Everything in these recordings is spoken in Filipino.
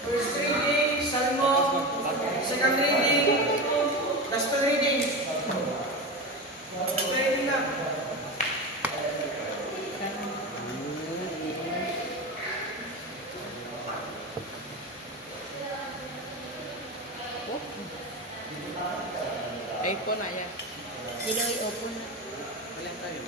First reading, Salmo. Second reading, last two readings. Ready na. iPhone na yan. Hindi ay open na. Walang tayo.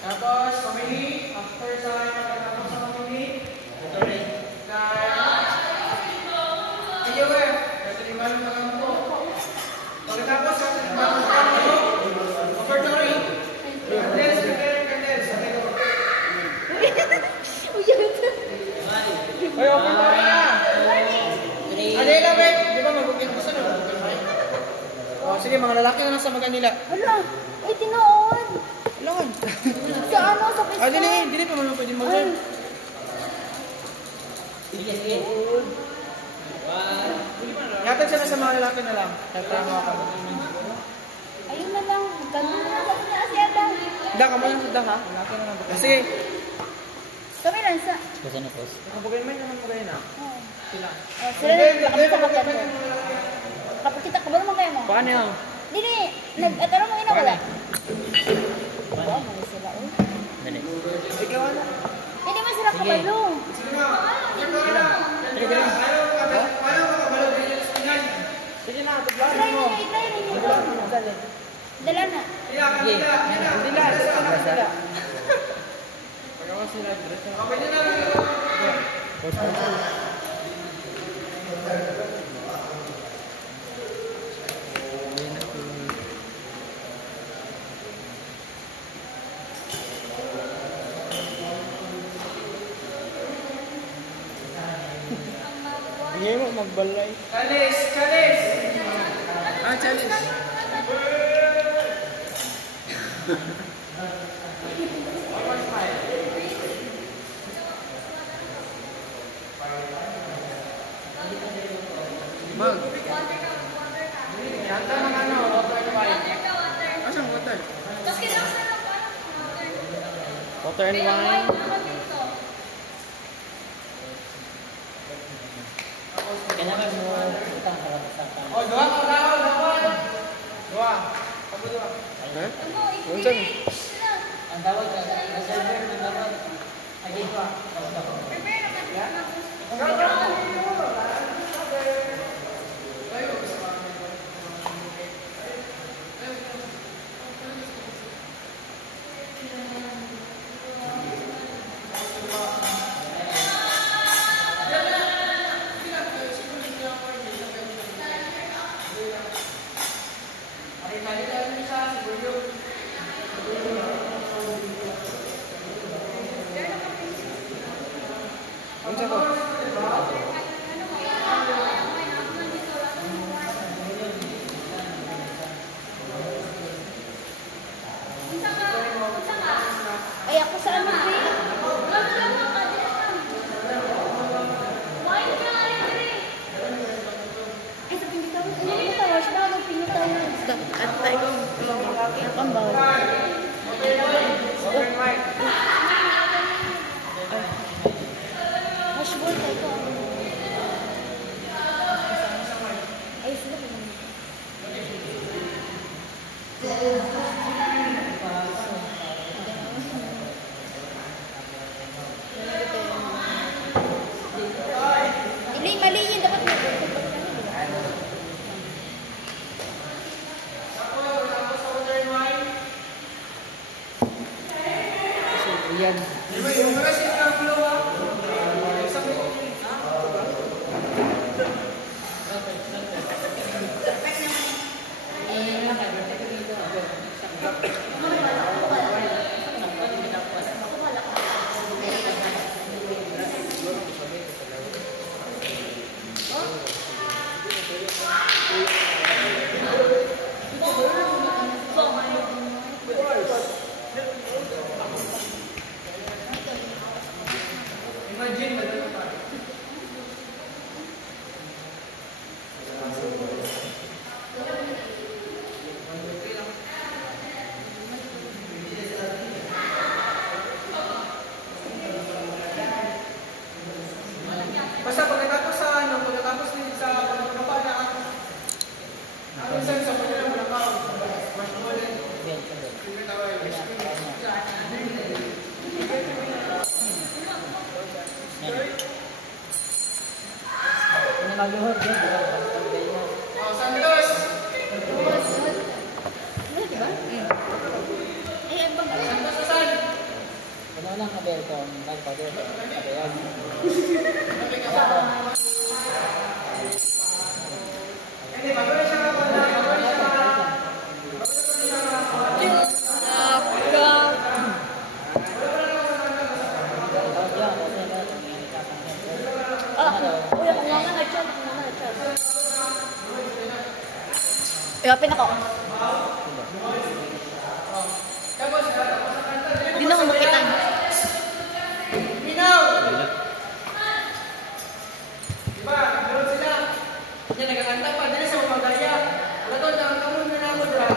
Tapos, pamili. After sa pagkatapos sa pamili. Video eh. Kasi liman ng kampo. Pagkatapos sa liman ng kampo. Offertory. Condense, prepare, condense. Ay, offertory na. Adela, wait. Di ba mag-booking? Gusto na mag-booking? O, sige, mga lalaki na nasa magan nila. Hala, ay tinoon. Ilangan. Sa ano, sa pista. Dili pa man pwede mag-serve. Sige. Yatag siya na sa mga lalaki na lang. Ayun na lang. Ganun na lang na siya lang. Hindi, kamo lang sudah ha. Lalaki na lang. Sige. Kami lang sa... Basta na post. Kapagay mo naman magay na. Sila. Sila lang kami sa kapatid ko. Kapag kita, kabalo mo kayo mo? Paano yan? Dili, nag-ataro mo ina wala. Wow, mga sila. Dali. Ikaw ano? Hindi man sila kabalo. Sige na. Sige na. Ayaw ka kabalo din yung spinal. Sige na, taglaan mo. Try rin. Dala na. Dila. Pagawa sila. Okay na lang. Hindi mo magbalay. Chalis! Chalis! Mag. Yata ng ano, water and wine. Asang water? Water and wine. Kailangan mo utang para sa tama. Oh, dua. Ako dua. Ha? Unsan? Ang tawag ka, reservoir ng dapat. Again pa. Yung mga sin ka gulo ha. Sabi ko. Imagine madalo pa. Basta pagkatapos sa ano, pagkatapos din sa pagkakapa na ang sense sa pagkakapa na kao. Mas ulit. Sige tawa yung Ini maluhod din, di ba? Oh, Santos! Santos sa San! Ano lang kabel ko, nagpagod. Kabayan. Hindi, bago na siya kapanda. Bago na siya Iyapin ako. Hindi na ako makitan. Minaw! Diba, nagkaroon sila. Yan, nagkakanta pa. Dali sa mamadaya. Wala to, nakakamon na naman dra.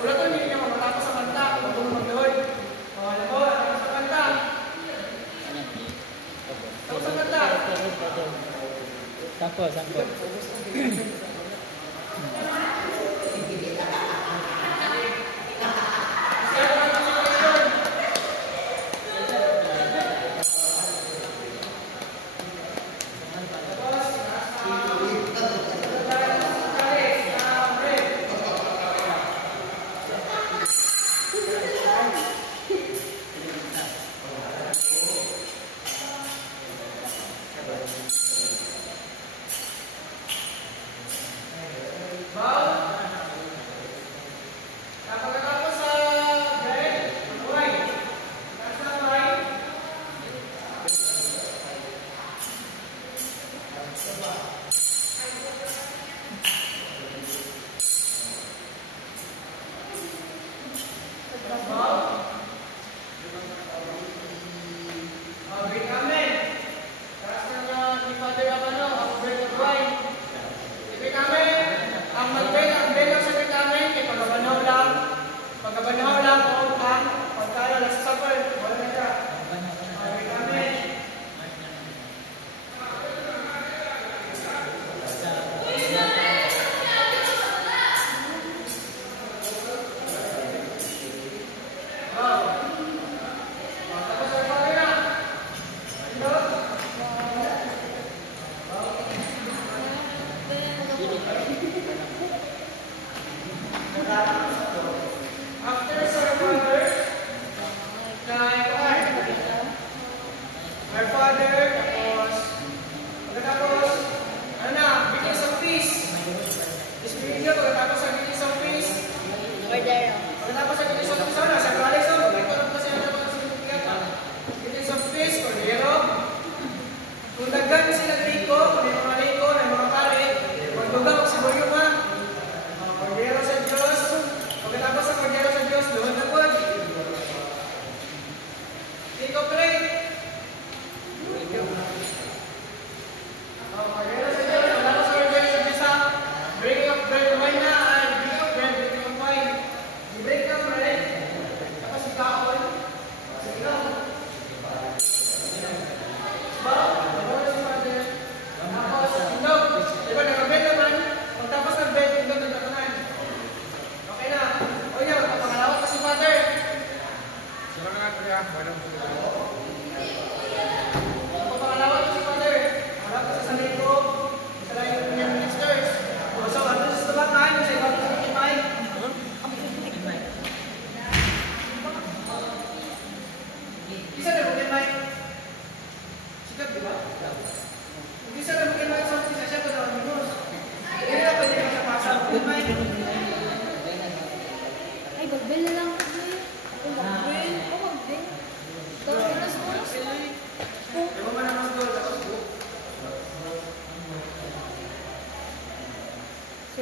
Wala to, hindi niya matapos sa kanta. Wala to, magdaway. Alam mo, tapos sa kanta. Tapos sa kanta. Sampo.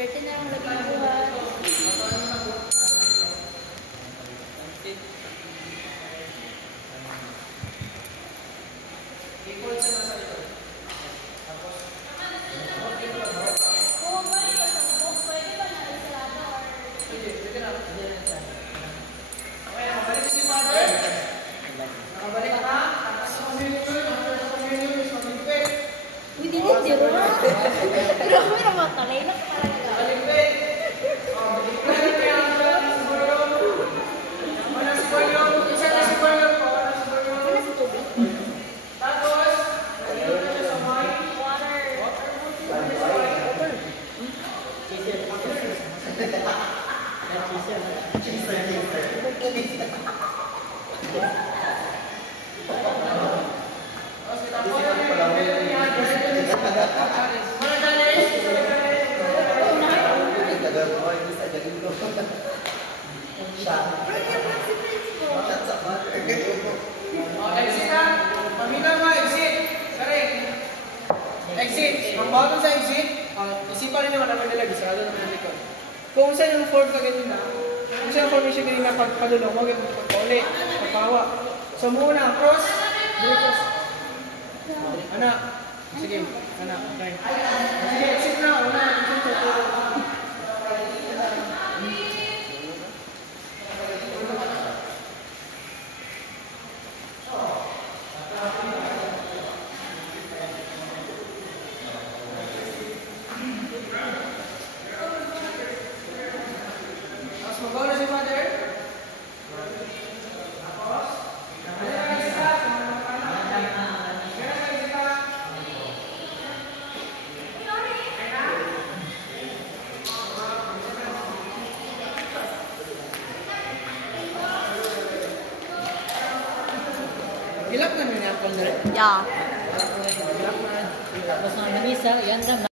Swerte na lang lagi ng buhay. Equal sa nasa ito. Tapos, Kung balik ka sa book, pwede ba na isalado or... pwede na. Okay, nakabalik si Father. Nakabalik ka. Tapos sa communion, after sa communion, is mag-impit. Uy, di ba? Grabe naman, talay na ka talaga. Nakalimpit. Balik kaya ang si Boyong. Wala si Boyong. Isa na si Boyong. Wala si Boyong. Wala sa tubig. Tapos, nandito na siya sa mic. Water. Tapos kita po na niya. Mga challenge. Exit ha. Pamina mo, exit. Sorry. Exit. Ang bago sa exit, isipan rin naman naman nila, sarado naman ang likod. Kung saan yung form ka ganyan na, kung saan yung formation ganyan na pagpadulong, huwag yung pagpauli, pagpawa. So muna, cross, cross. Anak, sige, anak, okay. Sige, exit na, una, exit na. Tapos magawa na si Father. Tapos, ayan na isa, hilap na nyo niya, Paul, na rin. Yeah. Hilap na. Tapos ang manisa, yan na.